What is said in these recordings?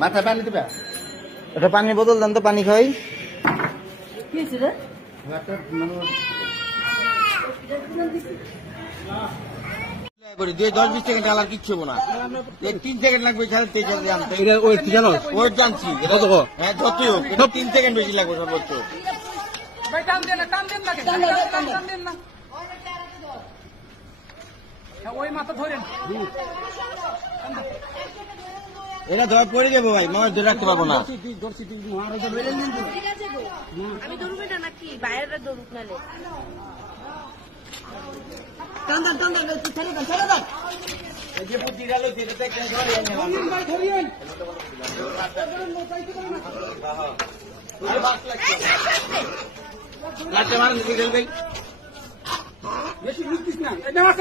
মাথায় পানি দিবা? এটা পানির বোতল দেন তো, পানি খাই। দিয়ে 10-20 সেকেন্ড আর কিচ্ছু না, 3 সেকেন্ড লাগবে জানতে। ওই জানছি হ্যাঁ, যতই হোক 3 সেকেন্ড বেশি লাগবে সর্বোচ্চ। এটা ধরা পড়ে যাবো ভাই, মামার ধরে রাখতে পারবো না। আমি দৌড়বে না নাকি বাইরে দৌড়ুক নালে যে বুদ্ধি গেল সেটাতে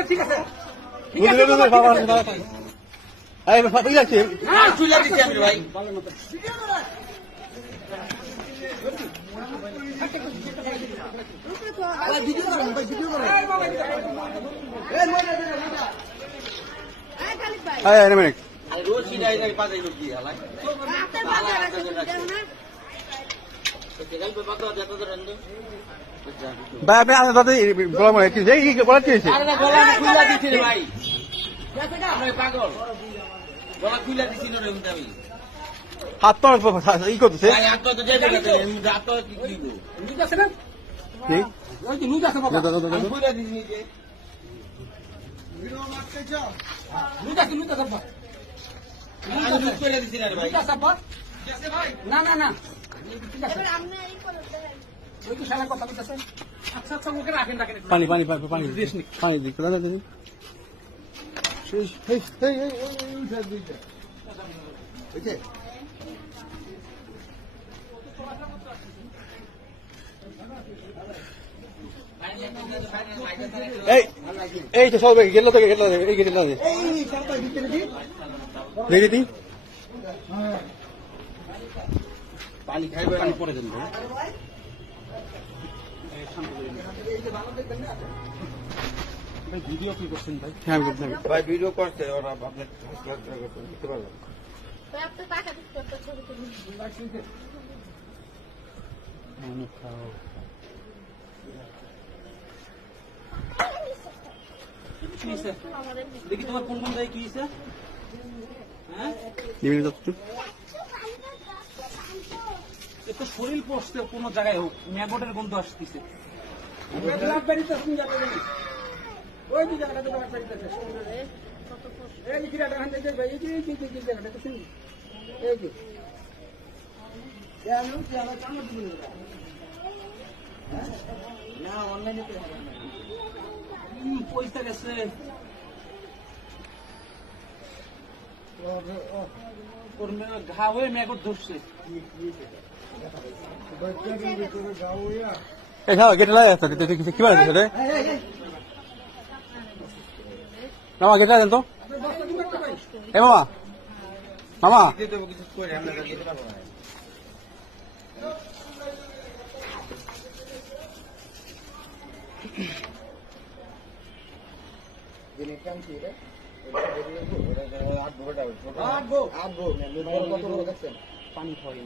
ঠিক আছে। চুলা দিচ্ছি আমি ভাই। হাত তো ই করতেছে। পানি পানি পানি পানি পানি দিতে এই তো সব গেল তো গেল এই গেল দেখি পানি খাইবে, পানি পরে দেন ভিডিও কি করছেন ভাই? হ্যাঁ ভাই ভিডিও করছে ওরা, আপনি বুঝতে পারলেন। দেখি তোমার কোন কোন জায়গায় কি হয়েছে? হ্যাঁ তো শরীর পড়ছে কোন জায়গায় হোক, ম্যাগটের গন্ধ আসতেছে। পয়সা গেছে ঘা হয়ে ম্যাগট ধরছে। গেটে লাগে কি বলে মামা, গেটে লাগেন তো। এ মামা মামা পানি খাওয়াই